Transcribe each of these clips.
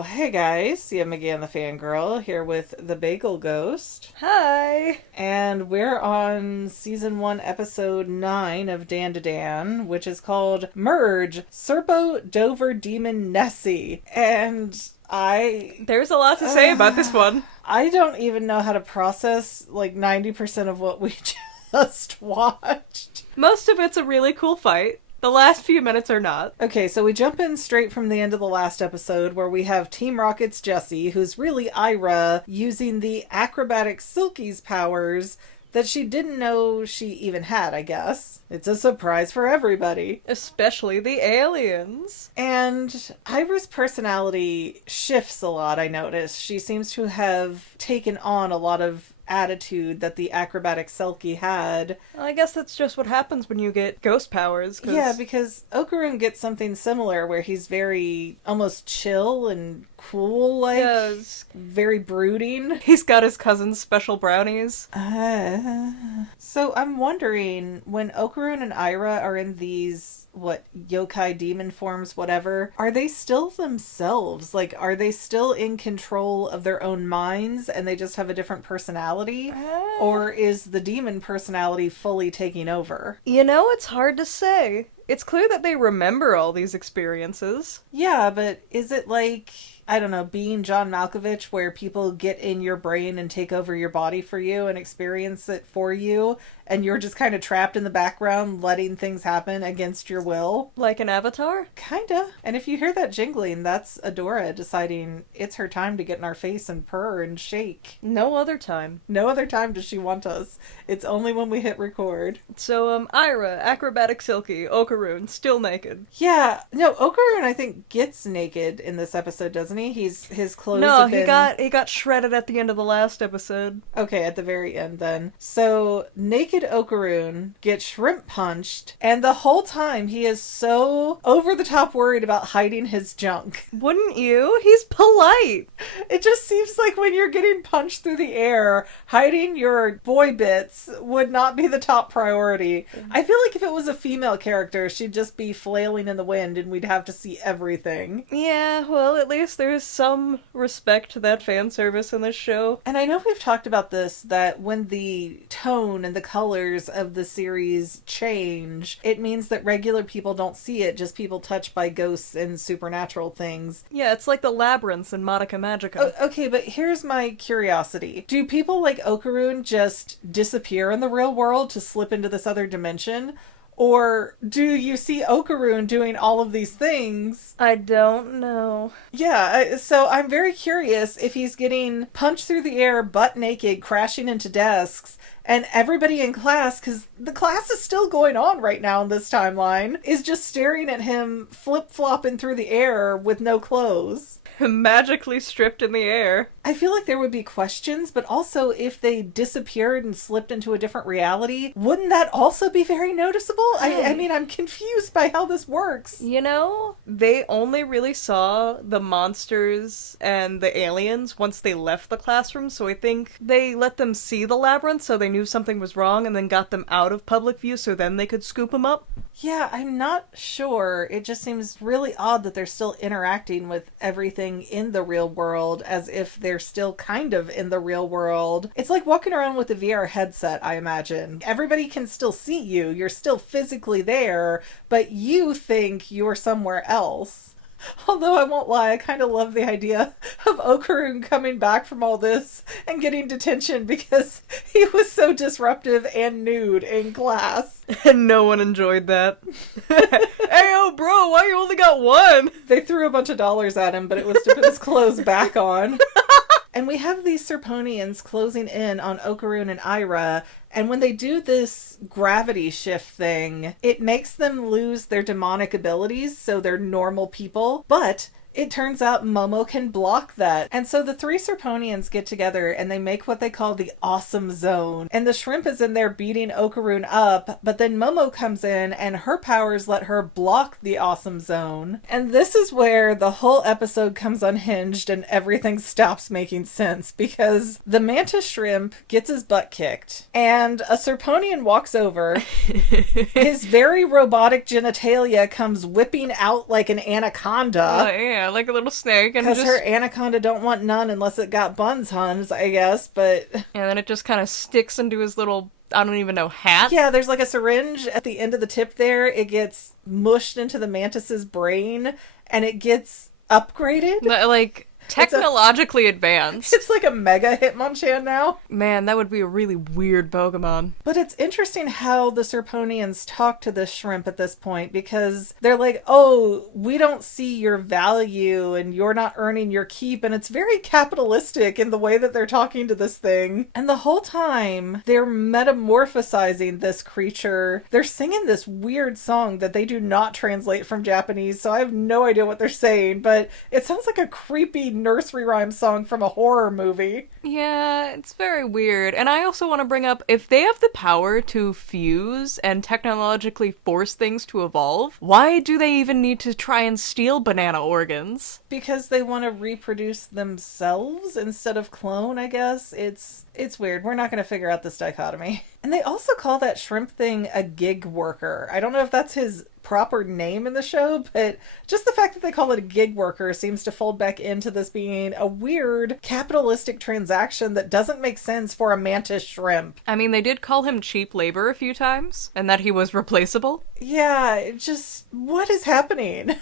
So, hey guys, Sia McGee and the Fangirl here with the Bagel Ghost. Hi! And we're on Season 1, Episode 9 of DanDaDan, which is called Merge, Serpo Dover Demon Nessie. And There's a lot to say about this one. I don't even know how to process like 90% of what we just watched. Most of it's a really cool fight. The last few minutes are not. Okay, so we jump in straight from the end of the last episode where we have Team Rocket's Jessie, who's really Aira, using the acrobatic Silky's powers that she didn't know she even had, I guess. It's a surprise for everybody. Especially the aliens. And Aira's personality shifts a lot, I noticed. She seems to have taken on a lot of attitude that the acrobatic Selkie had. Well, I guess that's just what happens when you get ghost powers. Yeah, because Okarun gets something similar where he's very almost chill and cool, like yes. Very brooding. He's got his cousin's special brownies. So I'm wondering, when Okarun and Aira are in these, yokai demon forms, whatever, are they still themselves? Like, are they still in control of their own minds and they just have a different personality? Or is the demon personality fully taking over? You know, it's hard to say. It's clear that they remember all these experiences. Yeah, but is it like, I don't know, being John Malkovich, where people get in your brain and take over your body for you and experience it for you, and you're just kind of trapped in the background letting things happen against your will? Like an avatar? Kinda. And if you hear that jingling, that's Adora deciding it's her time to get in our face and purr and shake. No other time. No other time does she want us. It's only when we hit record. So, Aira, acrobatic Silky, Okarun, still naked. Yeah. No, Okarun, I think, gets naked in this episode, doesn't he? His clothes No, have been... he got shredded at the end of the last episode. Okay, at the very end then. So, naked Okarun gets shrimp punched, and the whole time he is so over-the-top worried about hiding his junk. Wouldn't you? He's polite. It just seems like when you're getting punched through the air, hiding your boy bits would not be the top priority. I feel like if it was a female character, she'd just be flailing in the wind and we'd have to see everything. Yeah, well, at least there's some respect to that fan service in this show. And I know we've talked about this, that when the tone and the colors of the series change, it means that regular people don't see it, just people touched by ghosts and supernatural things. Yeah, it's like the labyrinths in Madoka Magica. Okay, but here's my curiosity. Do people like Okarun just disappear in the real world to slip into this other dimension? Or do you see Okarun doing all of these things? I don't know. Yeah, so I'm very curious if he's getting punched through the air butt naked, crashing into desks, and everybody in class, because the class is still going on right now in this timeline, is just staring at him flip-flopping through the air with no clothes. Magically stripped in the air. I feel like there would be questions, but also if they disappeared and slipped into a different reality, wouldn't that also be very noticeable? I mean, I'm confused by how this works. You know, they only really saw the monsters and the aliens once they left the classroom, so I think they let them see the labyrinth so they knew something was wrong and then got them out of public view so then they could scoop them up. Yeah, I'm not sure. It just seems really odd that they're still interacting with everything in the real world as if they're still kind of in the real world. It's like walking around with a VR headset, I imagine. Everybody can still see you. You're still physically there, but you think you're somewhere else. Although I won't lie, I kind of love the idea of Okarun coming back from all this and getting detention because he was so disruptive and nude in class. And no one enjoyed that. Hey, bro, why you only got one? They threw a bunch of dollars at him, but it was to put his clothes back on. And we have these Serponeans closing in on Okarun and Aira, and when they do this gravity shift thing, it makes them lose their demonic abilities, so they're normal people, but it turns out Momo can block that. And so the three Serponeans get together and they make what they call the Awesome Zone. And the shrimp is in there beating Okarun up, but then Momo comes in and her powers let her block the Awesome Zone. And this is where the whole episode comes unhinged and everything stops making sense, because the mantis shrimp gets his butt kicked and a Serponian walks over. His very robotic genitalia comes whipping out like an anaconda. Oh, yeah. Yeah, like a little snake. And because her anaconda don't want none unless it got buns, huns, I guess, but... And then it just kind of sticks into his little, I don't even know, hat? Yeah, there's like a syringe at the end of the tip there. It gets mushed into the mantis's brain, and it gets upgraded. Like... Technologically advanced. It's like a mega Hitmonchan now. Man, that would be a really weird Pokemon. But it's interesting how the Serponeans talk to this shrimp at this point, because they're like, oh, we don't see your value and you're not earning your keep. And it's very capitalistic in the way that they're talking to this thing. And the whole time they're metamorphosizing this creature. They're singing this weird song that they do not translate from Japanese, so I have no idea what they're saying, but it sounds like a creepy nursery rhyme song from a horror movie. Yeah, it's very weird. And I also want to bring up, if they have the power to fuse and technologically force things to evolve, why do they even need to try and steal banana organs? Because they want to reproduce themselves instead of clone, I guess. It's weird. We're not going to figure out this dichotomy. And they also call that shrimp thing a gig worker. I don't know if that's his proper name in the show, but just the fact that they call it a gig worker seems to fold back into this being a weird capitalistic transaction that doesn't make sense for a mantis shrimp. I mean, they did call him cheap labor a few times, and that he was replaceable. Yeah, what is happening?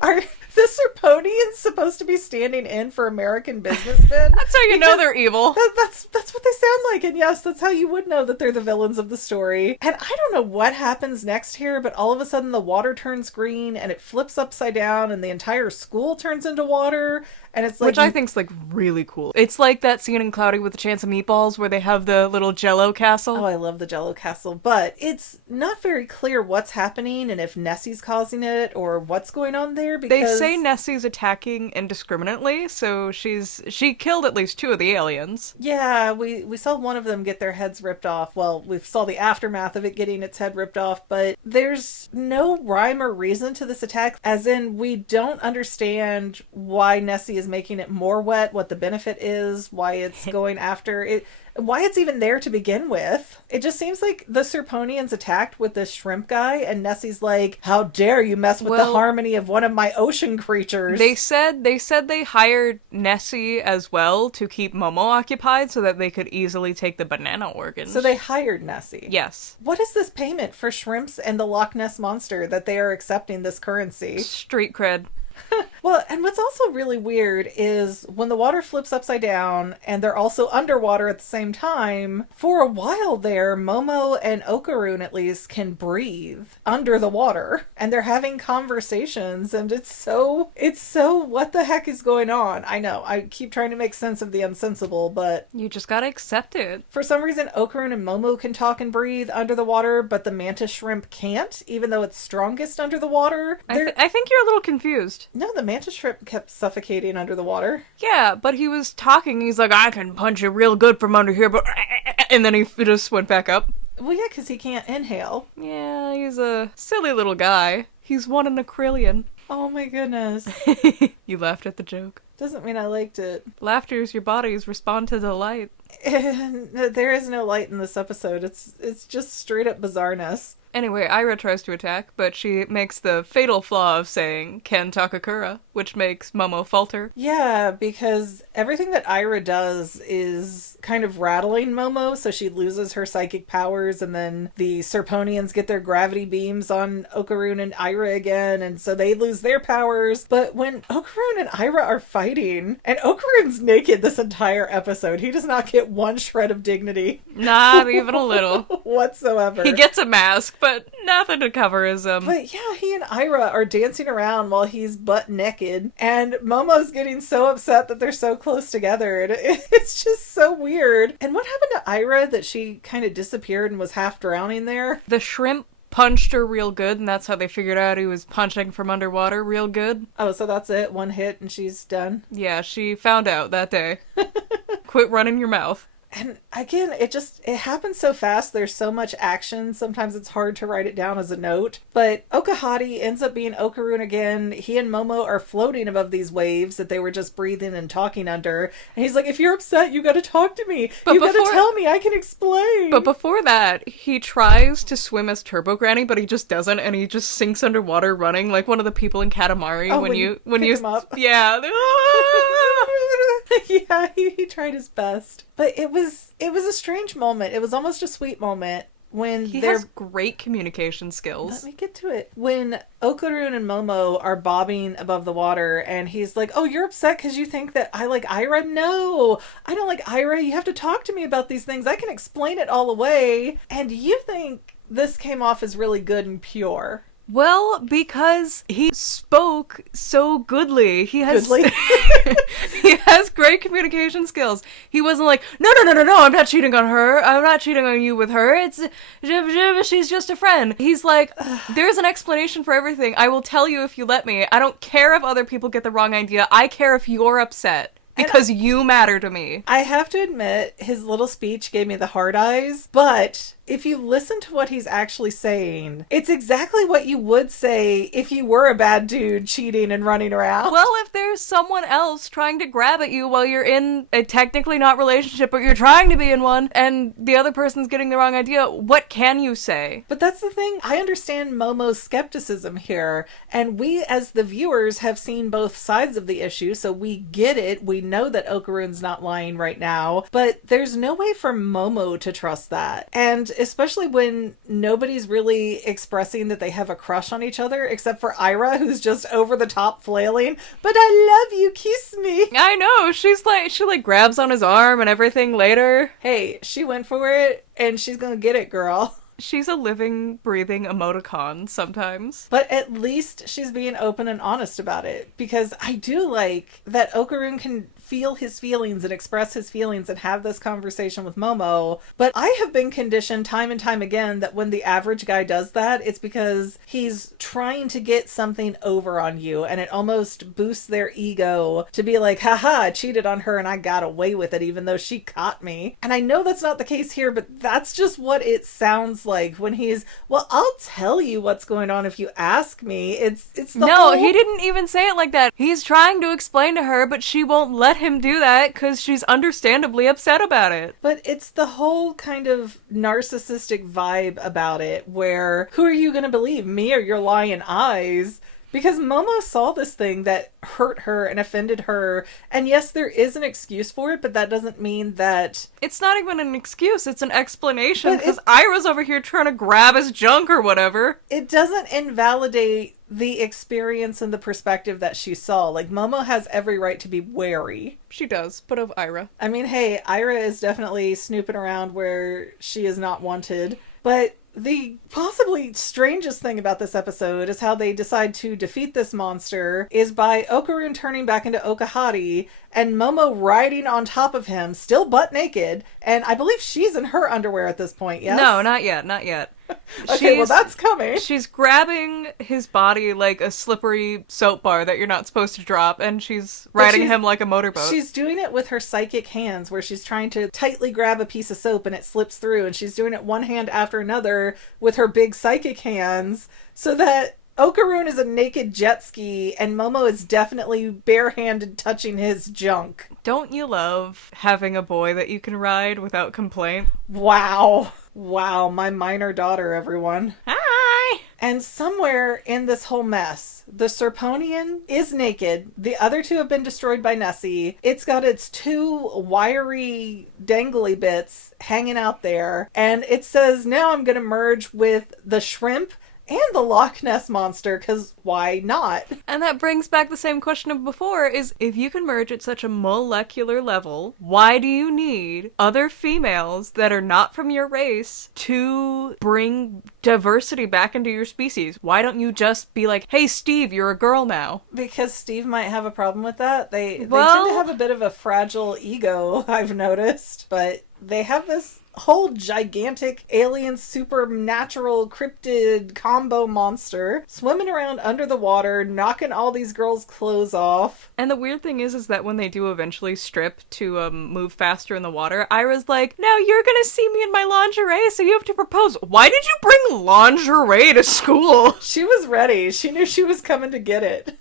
Are the Serponeans supposed to be standing in for American businessmen? That's how you know they're evil. That's what they sound like, and yes, that's how you would know that they're the villains of the story. And I don't know what happens next here, but all of a sudden the water turns green, and it flips upside down, and the entire school turns into water, and it's like... Which I think's, like, really cool. It's like that scene in Cloudy with a Chance of Meatballs where they have the little Jell-O castle. Oh, I love the Jell-O castle, but it's not very clear what's happening and if Nessie's causing it or what's going on there, because... They say Nessie's attacking indiscriminately, so she killed at least 2 of the aliens. Yeah, we saw one of them get their heads ripped off. Well, we saw the aftermath of it getting its head ripped off, but there's no rhyme or reason to this attack, as in we don't understand why Nessie is making it more wet, what the benefit is, why it's going after it, why it's even there to begin with. It just seems like the Serponeans attacked with this shrimp guy, and Nessie's like, how dare you mess with the harmony of one of my ocean creatures. They said they hired Nessie as well to keep Momo occupied so that they could easily take the banana organs. So they hired Nessie. Yes. What is this payment for shrimps and the Loch Ness Monster that they are accepting this currency? Street cred. Well, and what's also really weird is when the water flips upside down and they're also underwater at the same time, for a while there, Momo and Okaroon at least can breathe under the water, and they're having conversations, and it's so what the heck is going on? I know, I keep trying to make sense of the unsensible, but... You just gotta accept it. For some reason, Okaroon and Momo can talk and breathe under the water, but the mantis shrimp can't, even though it's strongest under the water. I think you're a little confused. No, the mantis shrimp kept suffocating under the water. Yeah, but he was talking. He's like, I can punch you real good from under here, but... And then he just went back up. Well, yeah, because he can't inhale. Yeah, he's a silly little guy. He's one in a trillion. Oh my goodness. You laughed at the joke. Doesn't mean I liked it. Laughter is your body's response to the light. There is no light in this episode. It's just straight up bizarreness. Anyway, Aira tries to attack, but she makes the fatal flaw of saying Ken Takakura, which makes Momo falter. Yeah, because everything that Aira does is kind of rattling Momo, so she loses her psychic powers, and then the Serponeans get their gravity beams on Okaroon and Aira again, and so they lose their powers. But when Okaroon and Aira are fighting, and Okaroon's naked this entire episode, he does not get one shred of dignity. Not even a little. Whatsoever. He gets a mask, but nothing to cover his, But yeah, he and Aira are dancing around while he's butt naked, and Momo's getting so upset that they're so close together, and it's just so weird. And what happened to Aira that she kind of disappeared and was half drowning there? The shrimp punched her real good, and that's how they figured out he was punching from underwater real good. Oh, so that's it? One hit and she's done? Yeah, she found out that day. Quit running your mouth. And again, it happens so fast. There's so much action. Sometimes it's hard to write it down as a note. But Okahati ends up being Okarun again. He and Momo are floating above these waves that they were just breathing and talking under. And he's like, if you're upset, you gotta talk to me. You gotta tell me. I can explain. But before that, he tries to swim as Turbo Granny, but he just doesn't, and he just sinks underwater running like one of the people in Katamari when you pick him up. Yeah. Yeah, he tried his best. But it was a strange moment. It was almost a sweet moment when he has great communication skills. Let me get to it. When Okarun and Momo are bobbing above the water and he's like, oh, you're upset because you think that I like Aira? No, I don't like Aira. You have to talk to me about these things. I can explain it all away. And you think this came off as really good and pure. Well, because he spoke so goodly. He has he has great communication skills. He wasn't like, no, I'm not cheating on her. I'm not cheating on you with her. She's just a friend. He's like, there's an explanation for everything. I will tell you if you let me. I don't care if other people get the wrong idea. I care if you're upset. Because you matter to me. I have to admit, his little speech gave me the hard eyes, but if you listen to what he's actually saying, it's exactly what you would say if you were a bad dude cheating and running around. Well, if there's someone else trying to grab at you while you're in a technically not relationship, but you're trying to be in one, and the other person's getting the wrong idea, what can you say? But that's the thing. I understand Momo's skepticism here, and we as the viewers have seen both sides of the issue, so we get it. We know that Okarun's not lying right now, but there's no way for Momo to trust that. And especially when nobody's really expressing that they have a crush on each other, except for Aira, who's just over the top flailing, but I love you, kiss me. I know, she grabs on his arm and everything later. Hey, she went for it, and she's gonna get it, girl. She's a living, breathing emoticon sometimes. But at least she's being open and honest about it. Because I do like that Okarun can feel his feelings and express his feelings and have this conversation with Momo. But I have been conditioned time and time again that when the average guy does that, it's because he's trying to get something over on you. And it almost boosts their ego to be like, haha, I cheated on her and I got away with it even though she caught me. And I know that's not the case here, but that's just what it sounds like when he's, well, I'll tell you what's going on if you ask me. It's the No, whole... he didn't even say it like that. He's trying to explain to her, but she won't let him do that because she's understandably upset about it. But it's the whole kind of narcissistic vibe about it where who are you going to believe, me or your lying eyes? Because Momo saw this thing that hurt her and offended her. And yes, there is an excuse for it, but that doesn't mean that... It's not even an excuse, it's an explanation. Because Aira's over here trying to grab his junk or whatever. It doesn't invalidate the experience and the perspective that she saw. Like, Momo has every right to be wary. She does, but of Aira. I mean, hey, Aira is definitely snooping around where she is not wanted. But the possibly strangest thing about this episode is how they decide to defeat this monster is by Okarun turning back into Okahati and Momo riding on top of him, still butt naked, and I believe she's in her underwear at this point, yes? No, not yet. Okay, well that's coming. She's grabbing his body like a slippery soap bar that you're not supposed to drop, and she's riding him like a motorboat. She's doing it with her psychic hands, where she's trying to tightly grab a piece of soap and it slips through, and she's doing it one hand after another with her big psychic hands, so that Okarun is a naked jet ski, and Momo is definitely barehanded touching his junk. Don't you love having a boy that you can ride without complaint? Wow, my minor daughter, everyone. Hi! And somewhere in this whole mess, the Serponian is naked. The other two have been destroyed by Nessie. It's got its two wiry dangly bits hanging out there. And it says, now I'm going to merge with the shrimp and the Loch Ness Monster, because why not? And that brings back the same question of before, is if you can merge at such a molecular level, why do you need other females that are not from your race to bring diversity back into your species? Why don't you just be like, hey Steve, you're a girl now? Because Steve might have a problem with that. They tend to have a bit of a fragile ego, I've noticed, but... they have this whole gigantic alien supernatural cryptid combo monster swimming around under the water, knocking all these girls' clothes off. And the weird thing is that when they do eventually strip to move faster in the water, Ira's like, now you're gonna see me in my lingerie, so you have to propose. Why did you bring lingerie to school? She was ready. She knew she was coming to get it.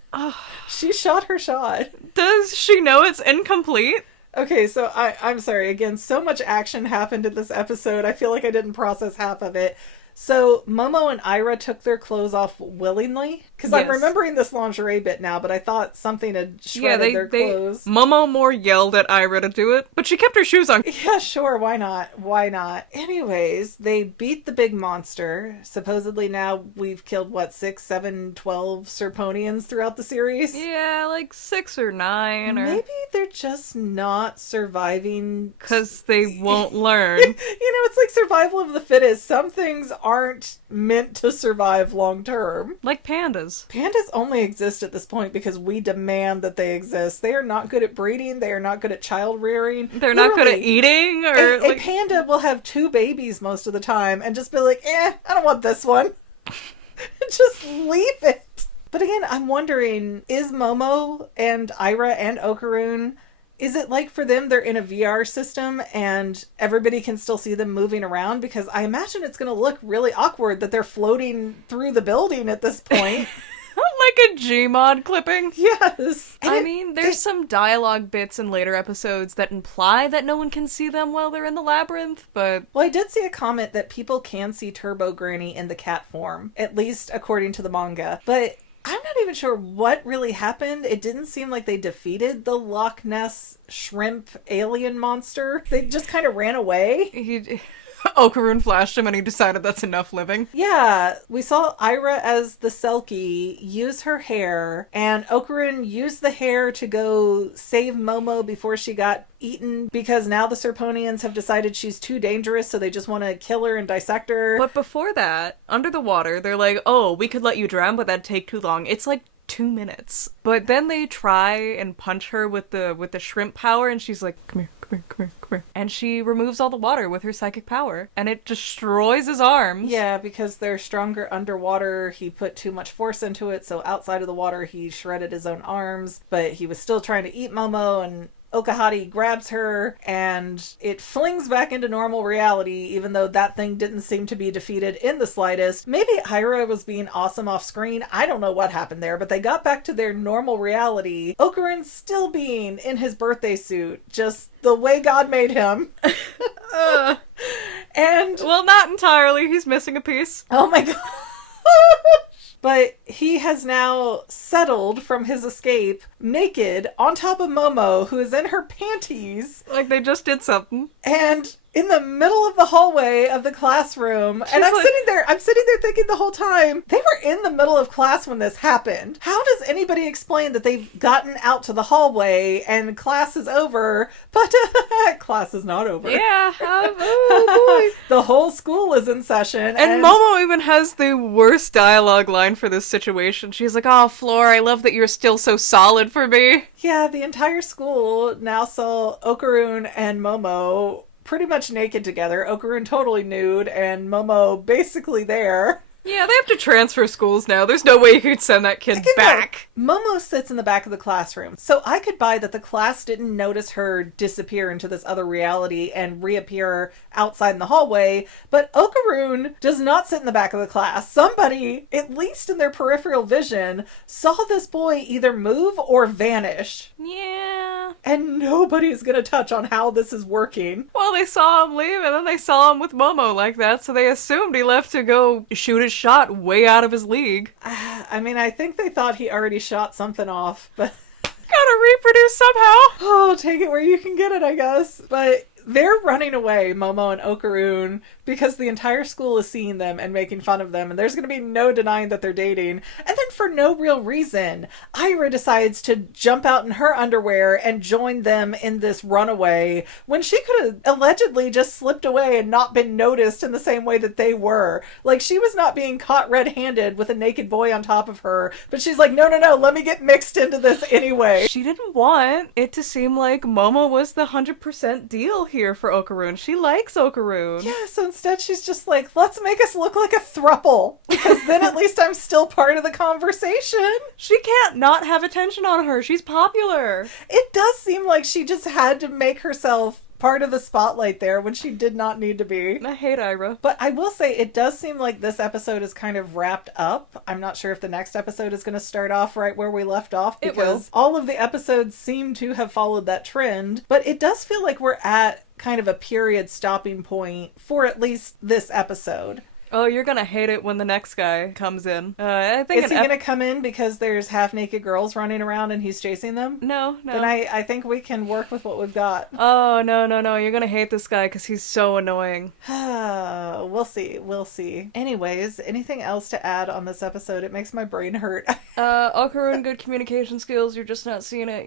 She shot her shot. Does she know it's incomplete? Okay, so I'm sorry. Again, so much action happened in this episode. I feel like I didn't process half of it. So Momo and Aira took their clothes off willingly? Because Yes. I'm remembering this lingerie bit now, but I thought something had shredded their clothes. Momo more yelled at Aira to do it, but she kept her shoes on. Yeah, sure, why not? Why not? Anyways, they beat the big monster. Supposedly now we've killed, 6, 7, 12 Serponeans throughout the series? Yeah, like 6 or 9 or... Maybe they're just not surviving. Because they won't learn. It's like survival of the fittest. Some things aren't meant to survive long term. Like pandas. Pandas only exist at this point because we demand that they exist. They are not good at breeding. They are not good at child rearing. They're not good at eating. Or a panda will have 2 babies most of the time and just be like, I don't want this one. Just leave it. But again, I'm wondering, is Momo and Aira and Okarun, is it like for them they're in a VR system and everybody can still see them moving around? Because I imagine it's going to look really awkward that they're floating through the building at this point. Like a Gmod clipping? Yes. There's some dialogue bits in later episodes that imply that no one can see them while they're in the labyrinth, but... Well, I did see a comment that people can see Turbo Granny in the cat form, at least according to the manga. But I'm not even sure what really happened. It didn't seem like they defeated the Loch Ness shrimp alien monster. They just kind of ran away. Okarun flashed him and he decided that's enough living. Yeah, we saw Aira as the Selkie use her hair, and Okarun used the hair to go save Momo before she got eaten, because now the Serponeans have decided she's too dangerous, so they just want to kill her and dissect her. But before that, under the water, they're like, oh, we could let you drown, but that'd take too long. It's like 2 minutes. But then they try and punch her with the shrimp power, and she's like, come here. And she removes all the water with her psychic power, and it destroys his arms. Yeah, because they're stronger underwater. He put too much force into it, so outside of the water he shredded his own arms, but he was still trying to eat Momo, and Okahati grabs her, and it flings back into normal reality, even though that thing didn't seem to be defeated in the slightest. Maybe Aira was being awesome off screen. I don't know what happened there, but they got back to their normal reality. Okarun still being in his birthday suit, just the way God made him. And... Well, not entirely. He's missing a piece. Oh my god. But he has now settled from his escape, naked, on top of Momo, who is in her panties. Like they just did something. And in the middle of the hallway of the classroom. And I'm sitting there thinking the whole time, they were in the middle of class when this happened. How does anybody explain that they've gotten out to the hallway and class is over, but class is not over? Yeah. Oh boy. The whole school is in session. And Momo even has the worst dialogue line for this situation. She's like, oh, Floor, I love that you're still so solid for me. Yeah, the entire school now saw Okarun and Momo pretty much naked together. Okarun totally nude, and Momo basically there. Yeah, they have to transfer schools now. There's no way you could send that kid back. Momo sits in the back of the classroom, so I could buy that the class didn't notice her disappear into this other reality and reappear outside in the hallway, but Okarun does not sit in the back of the class. Somebody, at least in their peripheral vision, saw this boy either move or vanish. Yeah. And nobody's gonna touch on how this is working. Well, they saw him leave, and then they saw him with Momo like that, so they assumed he left to go shoot his shot way out of his league. I mean, I think they thought he already shot something off, but... Gotta reproduce somehow! Oh, take it where you can get it, I guess. But they're running away, Momo and Okarun, because the entire school is seeing them and making fun of them, and there's going to be no denying that they're dating. And then for no real reason, Aira decides to jump out in her underwear and join them in this runaway, when she could have allegedly just slipped away and not been noticed in the same way that they were. Like, she was not being caught red-handed with a naked boy on top of her, but she's like, no, let me get mixed into this anyway. She didn't want it to seem like Momo was the 100% deal here for Okarun. She likes Okarun. Yeah, so instead she's just like, let's make us look like a throuple, because then at least I'm still part of the conversation. She can't not have attention on her. She's popular. It does seem like she just had to make herself part of the spotlight there when she did not need to be. I hate Aira. But I will say, it does seem like this episode is kind of wrapped up. I'm not sure if the next episode is going to start off right where we left off, because all of the episodes seem to have followed that trend. But it does feel like we're at kind of a period stopping point for at least this episode. Oh, you're gonna hate it when the next guy comes in. I Is think he gonna come in because there's half-naked girls running around and he's chasing them? No. Then I think we can work with what we've got. Oh, no. You're gonna hate this guy because he's so annoying. We'll see. Anyways, anything else to add on this episode? It makes my brain hurt. Okarun, good communication skills. You're just not seeing it.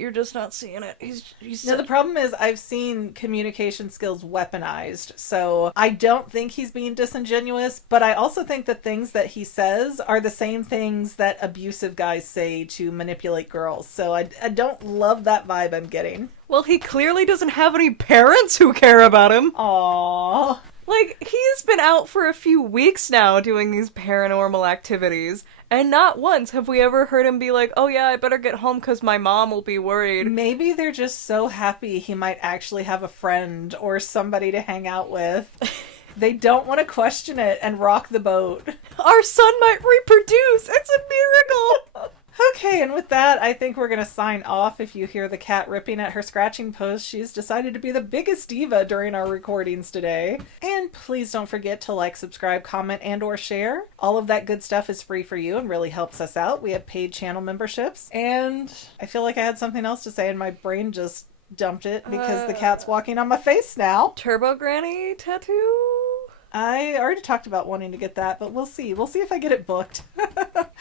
He's No, the problem is I've seen communication skills weaponized, so I don't think he's being disingenuous, but I also think the things that he says are the same things that abusive guys say to manipulate girls, so I don't love that vibe I'm getting. Well, he clearly doesn't have any parents who care about him. Aww. Like, he's been out for a few weeks now doing these paranormal activities, and not once have we ever heard him be like, oh yeah, I better get home because my mom will be worried. Maybe they're just so happy he might actually have a friend or somebody to hang out with. They don't want to question it and rock the boat. Our son might reproduce! It's a miracle! Okay, and with that, I think we're going to sign off. If you hear the cat ripping at her scratching post, she's decided to be the biggest diva during our recordings today. And please don't forget to like, subscribe, comment, and or share. All of that good stuff is free for you and really helps us out. We have paid channel memberships. And I feel like I had something else to say and my brain just dumped it because the cat's walking on my face now. Turbo Granny tattoo? I already talked about wanting to get that, but we'll see. We'll see if I get it booked.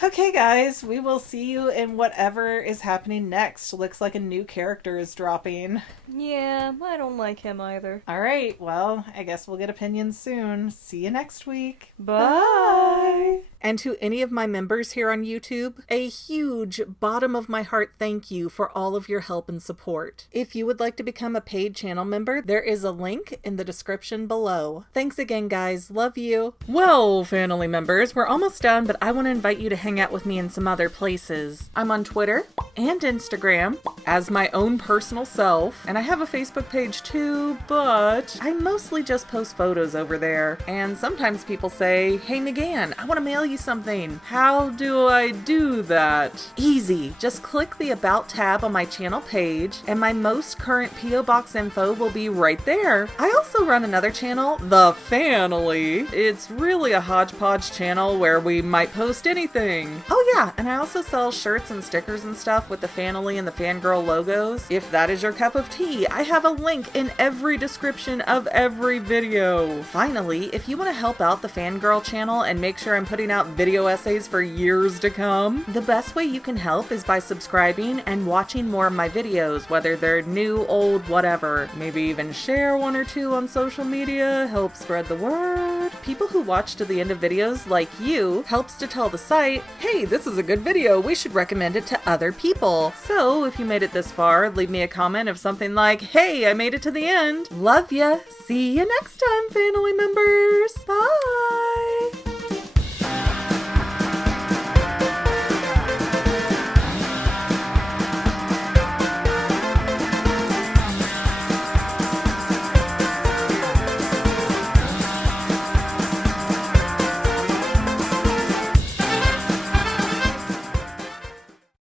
Okay, guys, we will see you in whatever is happening next. Looks like a new character is dropping. Yeah, I don't like him either. All right, well, I guess we'll get opinions soon. See you next week. Bye! And to any of my members here on YouTube, a huge bottom of my heart thank you for all of your help and support. If you would like to become a paid channel member, there is a link in the description below. Thanks again, guys. Love you. Well, family members, we're almost done, but I want to invite you to hang out with me in some other places. I'm on Twitter and Instagram as my own personal self, and I have a Facebook page too, but I mostly just post photos over there. And sometimes people say, hey McGann, I want to mail you something. How do I do that? Easy. Just click the About tab on my channel page, and my most current P.O. Box info will be right there. I also run another channel, The Family. It's really a hodgepodge channel where we might post anything. Oh yeah, and I also sell shirts and stickers and stuff with the Family and the Fangirl logos. If that is your cup of tea, I have a link in every description of every video. Finally, if you want to help out the Fangirl channel and make sure I'm putting out video essays for years to come, the best way you can help is by subscribing and watching more of my videos, whether they're new, old, whatever. Maybe even share one or two on social media, help spread the word. People who watch to the end of videos, like you, helps to tell the site, hey, this is a good video, we should recommend it to other people. So if you made it this far, leave me a comment of something like, hey, I made it to the end. Love ya. See you next time, family members. Bye.